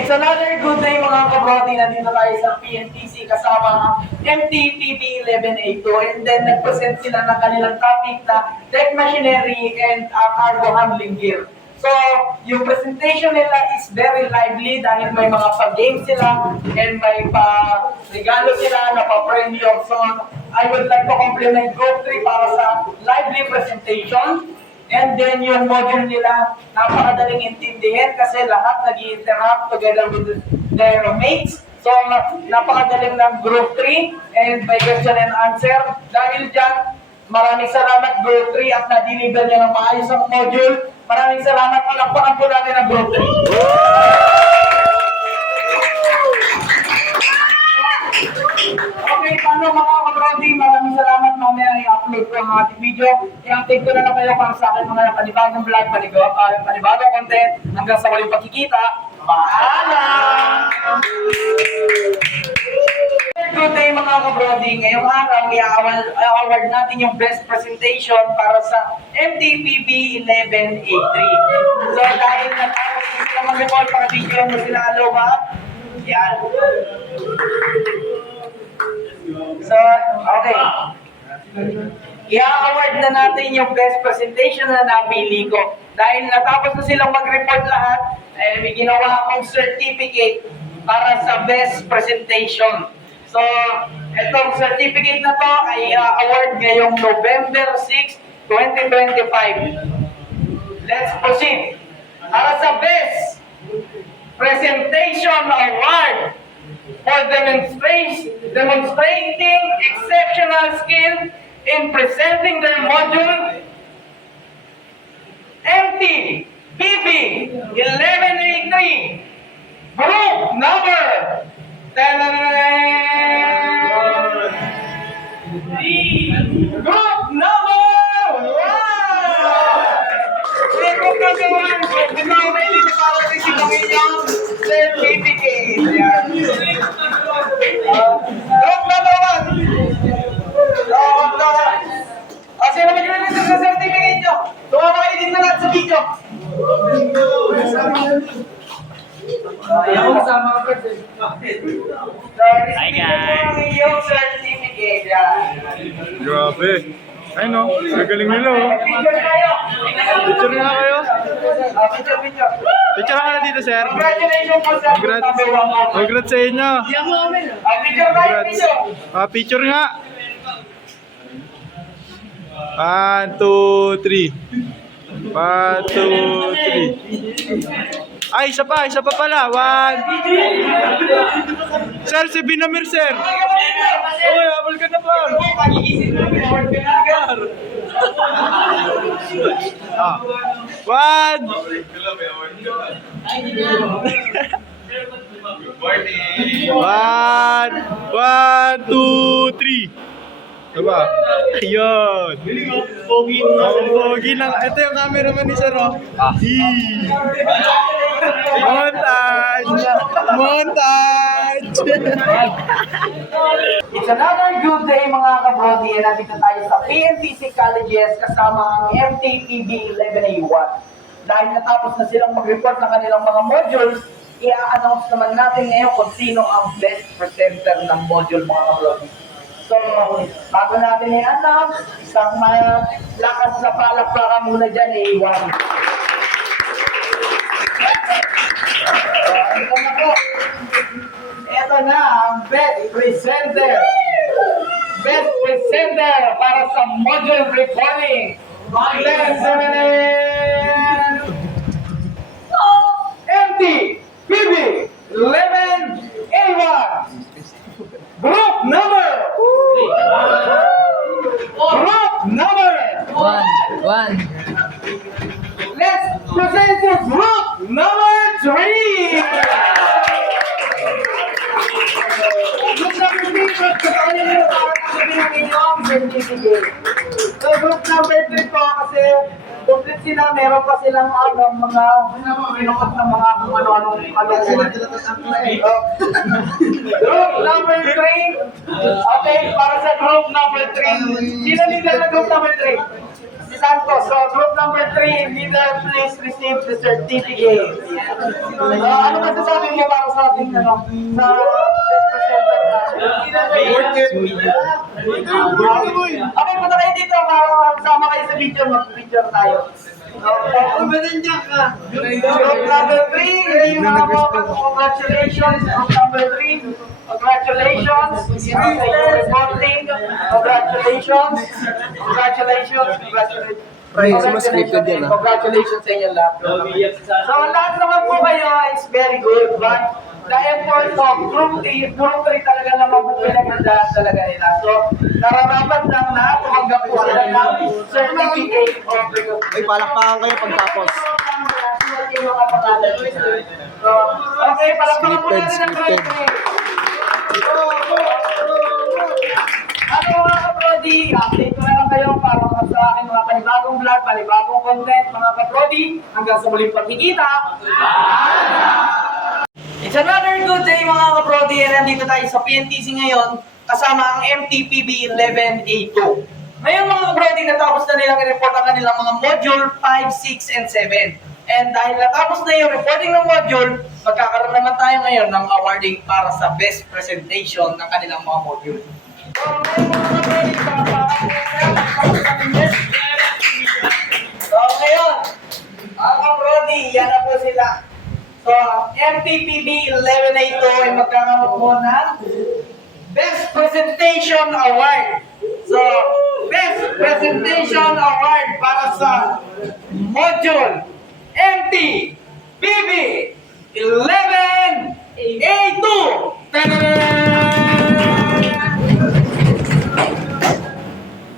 It's another good day mga kabrodi. Nandito tayo sa PNTC kasama ang MTPB 11A2 and then nag-present sila ng kanilang topic na tech machinery and cargo handling gear. So, yung presentation nila is very lively dahil may mga pa-games sila and may pa-regalo sila na pa-premium. So, I would like to compliment Group 3 para sa lively presentation. And then yung module nila, napakadaling intindihin kasi lahat nag-i-interact together with their mates. So, napakadaling ng Group 3 and by question and answer. Dahil dyan, maraming salamat Group 3 at na-deliver niya ng maayos ang module. Maraming salamat. Palakpakan po natin ang Group 3. Okay, paano mga kabrodi? Maraming salamat. Mamaya i-upload ko ang ating video. I-update ko na lang kayo para sa akin mga panibagong vlog, panibagong content. Hanggang sa waling pagkikita. Paalam! Good day mga kabrodi. Ngayong araw, i-award natin yung best presentation para sa MTPB 11A3. So dahil natapos na sila mag-report para video mo sila aloha. Yan. So, okay. I-award na natin yung best presentation na napili ko. Dahil natapos na silang mag-report lahat, may ginawa akong certificate para sa best presentation. So, itong certificate na to ay award ngayong November 6, 2025. Let's proceed. Para sa best presentation award for demonstrating exceptional skill in presenting their module, MTPB 11A3, group number 10. Group number 1. Ikaw may linis para receive ang inyong certificate. Yan. Group number 1. Sino mag-release sa certificate nyo? Tumama-edit na lahat sa video. Ayaw ko sa mga person. Hi guys! Yung certificate. Grabe. Ay no, gagaling nila oh. Picture na kayo. Picture nga kayo. Picture. Picture ka na dito, sir. Congratulations po sa group number 1. Congrats sa inyo. Picture tayo, picture. Picture nga. 1, 2, 3. 1, 2, 3. Ay, isa pa pala. 1. Sir, si Binamir, sir. Uy, habol ka na pa. Ah. 1. 1, 2, 3. Diba? Ayun. Pogi lang. Ito yung cameraman ni Sir, oh. Montage! It's another good day mga kabrodi. Nandito tayo sa PNTC Colleges kasama ang MTPB 11A1. Dahil natapos na silang mag-report ng kanilang mga modules, i-announce naman natin ngayon kung sino ang best presenter ng module mga kabrodi. So, bago natin i-announce, isang lakas na palakpakan muna dyan, iiwan. Ito na po. Ito na ang best presenter. Best presenter para sa module recording. Let's MTPB 11A1. Group number 1. Let's present to group number 3. Group number 3, kasama nyo para sabihin ng inyong certificate. So group number 3 po kasi complete sila, meron pa silang mga pinukot ng mga kung ano-anong kalungan. Group number 3. Okay, para sa group number 3. Sino leader na group number 3? Si Santos. So group number 3, leader, please receive the certificate. Ano masasabi mo ba sa ating ano, sa best presenter natin. Okay, punta kayo dito, sama kayo sa video, mag-picture tayo. Group number 3, hindi yung mga congratulations. Group number 3, congratulations. Reporting, congratulations. Congratulations sa inyo lahat. So, lahat naman po kayo is very good, but the effort of Group 3 talaga naman po pinagandaan talaga nila. So, nararapat lang na tumanggap po sila ng certificate of recognition. Ay, palakpakan kayo pagtapos. So, okay, palakpakan po natin ang Group 3. Ano mga kaprodi, update ko na lang kayo para sa aking mga panibagong vlog, panibagong content, mga kaprodi, hanggang sa muling pagkikita. It's another good day mga kaprodi, and nandito tayo sa PNTC ngayon, kasama ang MTPB 11A2. Ngayon mga kaprodi, natapos na nilang i-report ang kanilang mga module 5, 6, and 7. And dahil natapos na yung reporting ng module, magkakaroon naman tayo ngayon ng awarding para sa best presentation ng kanilang mga module. So, ngayon, mga kaprodi, yan na po sila. So, MTPB 11A2 ay magkakaroon po ng Best Presentation Award. So, Best Presentation Award para sa module MTPB 11A2.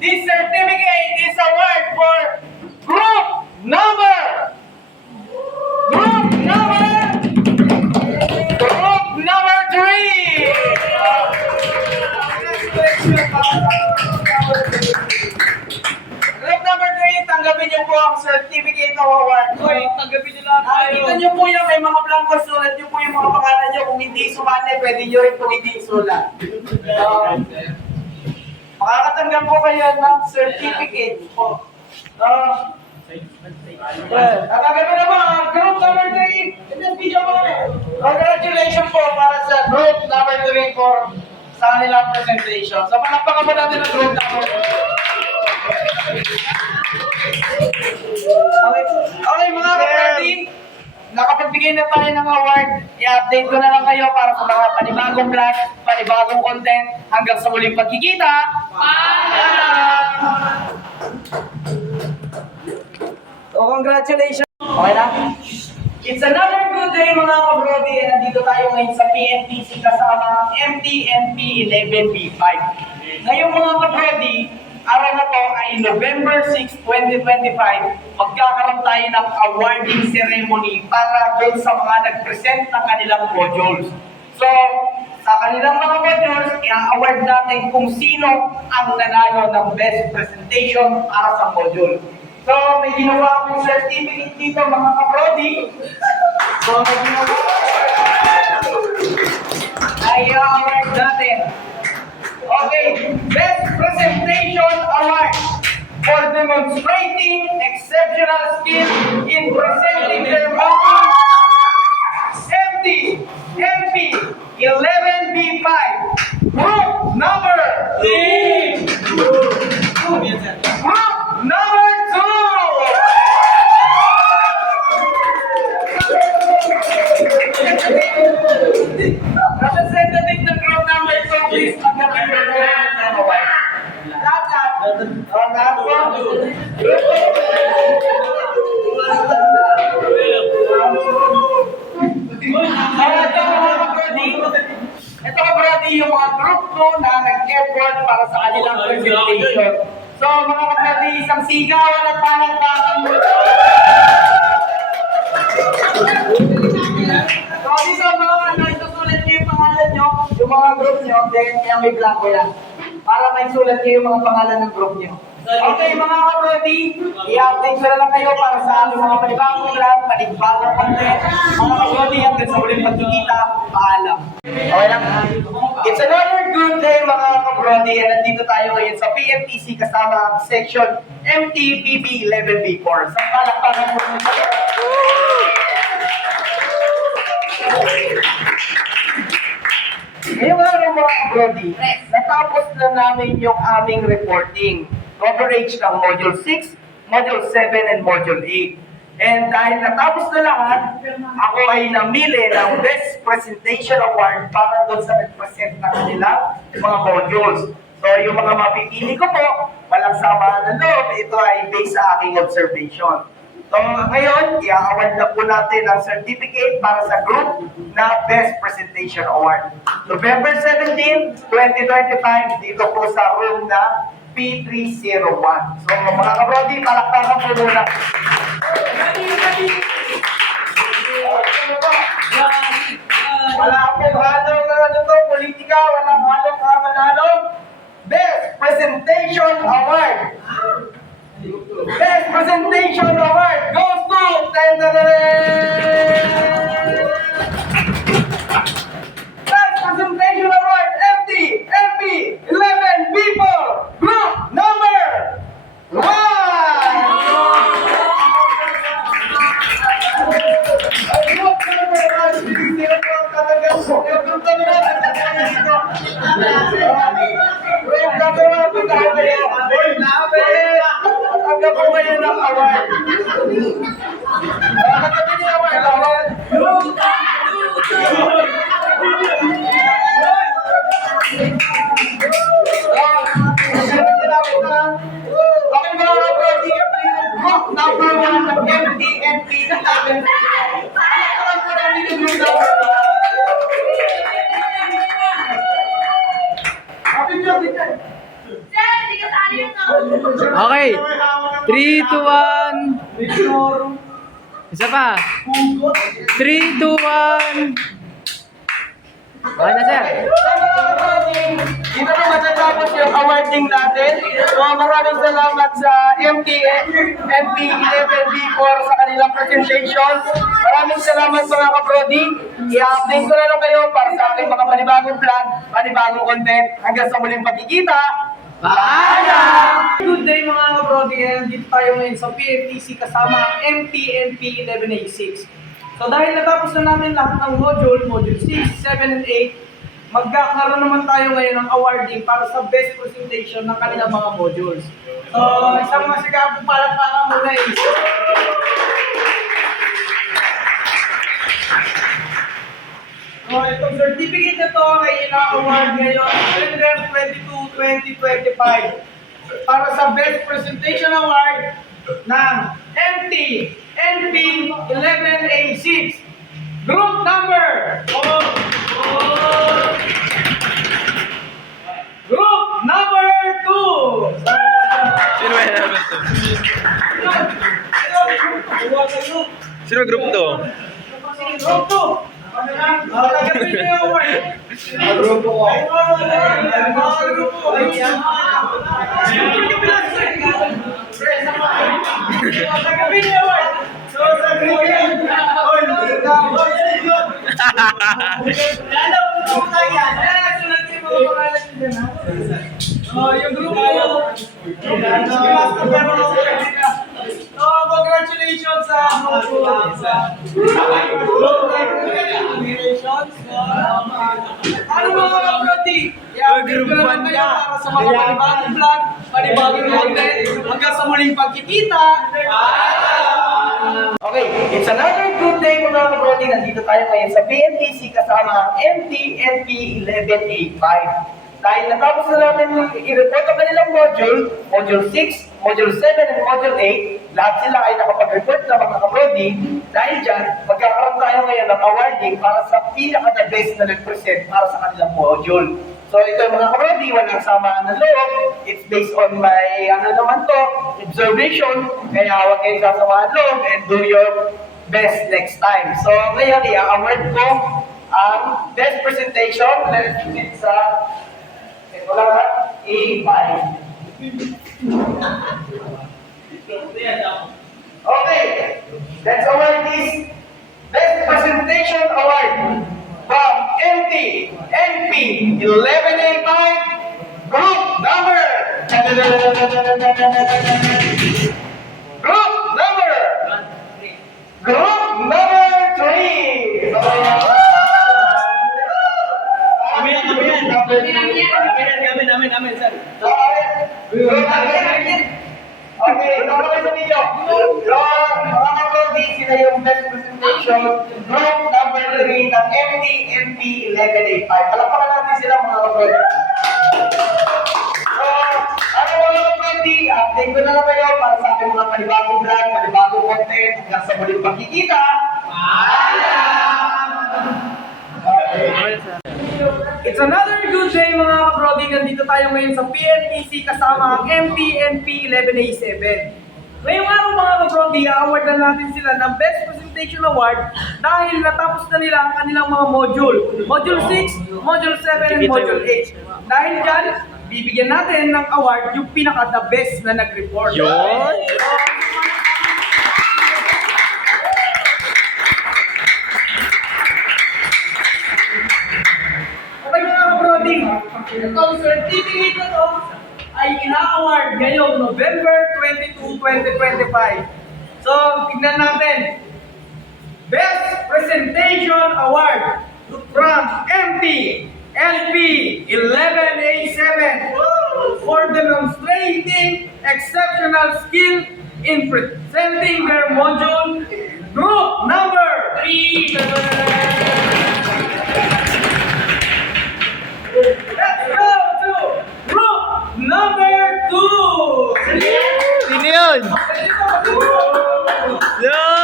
This certificate is award for group number 3. Group number 3, tanggapin niyo po ang certificate of award. Tanggapin nyo lang tayo. Nakikita niyo po yan, may mga blanco, sulat niyo po yung mga pangalan niyo. Kung hindi sumali, pwede niyo rin po hindi isulat. Makakatanggap po kayo ng certificate po. Nakagapin na ba ang group number 3? In this video po. Congratulations po para sa group number 3 for sa kanilang presentation. So, palakpakan po natin ang group number 3. Okay mga kapatid, nakapagbigay na tayo ng award. I-update ko na lang kayo para sa mga panibagong vlog, panibagong content. Hanggang sa muling pagkikita. Paalam! So, congratulations. Okay na? It's another good day mga kabrodi. Nandito tayo ngayon sa PNTC kasama ang MTNP 11B5. Ngayon mga kabrodi, araw na to ay November 6, 2025. Magkakaroon tayo ng awarding ceremony para doon sa mga nag-present ng kanilang modules. So, sa kanilang mga modules, i-award natin kung sino ang nanalo ng best presentation para sa module. So, may ginawa akong certificate dito mga kaprodi. So, may ginawa ay i-award natin. Okay, Best Presentation Award for demonstrating exceptional skill in presenting their module MP 11B5 Group number 3. Group number 2. Representative ng group number 2, please magkakaroon ng award. Lahat. Lahat po. Ito ka brady yung mga group ko na nag-effort para sa kanilang presentation. So mga kabrady, isang sigawan at palakpakan mo. So dito mga isusulat niyo yung pangalan nyo, yung mga group nyo, then kaya may blanco yan. Para may sulat niyo yung mga pangalan ng group nyo. Okay mga kabrody, i-update ko na lang kayo para sa aming mga panibagong vlog, panibagong content. Mga kabrody, hanggang sa ulit pagkikita, paalam. Okay lang. It's another good day mga kabrody, and nandito tayo ngayon sa PNTC kasama ang section MTPB 11B4. Sa palakpakan po. Ngayon mga Brody, natapos na namin yung aming reporting. Coverage ng Module 6, Module 7, and Module 8. And dahil natapos na lahat, ako ay namili ng Best Presentation Award para doon sa nag-present ng kanilang mga modules. So yung mga mapipili ko po, walang samaan ng loob, ito ay based sa aking observation. So ngayon, i-award na po natin ang certificate para sa group na Best Presentation Award. November 17, 2025, dito po sa room na P301. So mga kabrodi, palakpakan po muna. Wala akong halong na ano to, politika, walang halong halong. Best Presentation Award. Best Presentation Award goes to Best Presentation Award MP 11 people group number 1. Tanggap ko ngayon ng award. Tanggapin niyo ang award. Okay mga kabrodi, group number 1 ng MTNP 11. Okay. 3, 2, 1. Isa pa. 3, 2, 1. Okay na, sir. Dito na matatapos yung awarding natin. So maraming salamat sa MP 11B4 sa kanilang presentation. Maraming salamat mga kabrodi. I-update ko na lang kayo para sa aking mga panibagong vlog, panibagong content. Hanggang sa muling pagkikita. Paalam! Good day mga kabrodi. Dito tayo ngayon sa PNTC kasama ang MTNP 11A6. So dahil natapos na namin lahat ng module 6, 7, and 8, magkakaroon naman tayo ngayon ng awarding para sa best presentation ng kanilang mga modules. So isang masigabong palakpakan muna So itong certificate na to ay ina-award ngayon November 22, 2025 para sa best presentation award ng NP 11A6 group number group number 2. Sino ba yan? Sino group to? Group 2. Tagapin niyo yung award. Grupo ko. Tagapin niyo yung award. So, sa grupo yan. Yung grupo congratulations sa ano mga kabrodi? I-update ko naman kayo para sa mga panibagong vlog, panibagong content. Hanggang sa muling pagkikita. Okay, it's another good day mga kabrodi. Nandito tayo ngayon sa PNTC kasama ang MTNP 11A5. Dahil natapos na natin i-report ang kanilang module 6, module 7, and module 8, lahat sila ay nakapag-report na mga kabrodi. Dahil dyan, magkakaroon tayo ngayon ng awarding para sa pinaka-the best na nag-present para sa kanilang module. So ito mga kabrodi, walang samaan ng loob. It's based on my, observation. Kaya huwag kayong sasamaan loob and do your best next time. So ngayon, i-award ko ang best presentation. Let's do it sa A5. Okay, let's award this Best Presentation Award from NP 11A5 Group number Group number 3. So, okay, so ano sa video? So, mga kabrodi, sila yung best presentation, group number 3 ng MTMP 1185. Palakpakan natin sila mga kabrodi. So, ano mga kabrodi, update ko na lang kayo para sa ating mga panibagong vlog, panibagong content, hanggang sa muling pagkikita. It's another good day mga kabrodi. Nandito tayo ngayon sa PNTC kasama ang MTNP 11A7. Ngayong araw mga kabrodi, award na natin sila ng Best Presentation Award dahil natapos na nila ang kanilang mga module. Module 6, Module 7, and Module 8. Dahil dyan, bibigyan natin ng award yung pinaka-the best na nag-report. Yun! Okay mga kabrodi, itong certificate na to ay ina-award ngayong November 22, 2025. So, tignan natin. Best Presentation Award from MT LP 11A7 for demonstrating exceptional skill in presenting their module. Group number 3. Let's go to group number 2. Sino yun? Yun!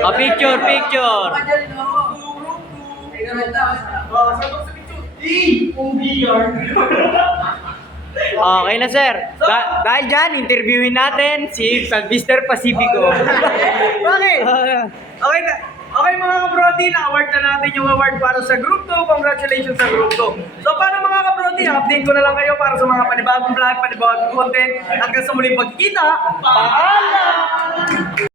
Oh, picture, picture. Okay na sir. Dahil dyan, interviewin natin si Mr. Pacifico. Bakit? Okay na. Okay mga kabrodi, na-award na natin yung award para sa Group 2. Congratulations sa Group 2. So paano mga kabrodi, update ko na lang kayo para sa mga panibagong vlog, panibagong content. Hanggang sa muling pagkikita, paalam!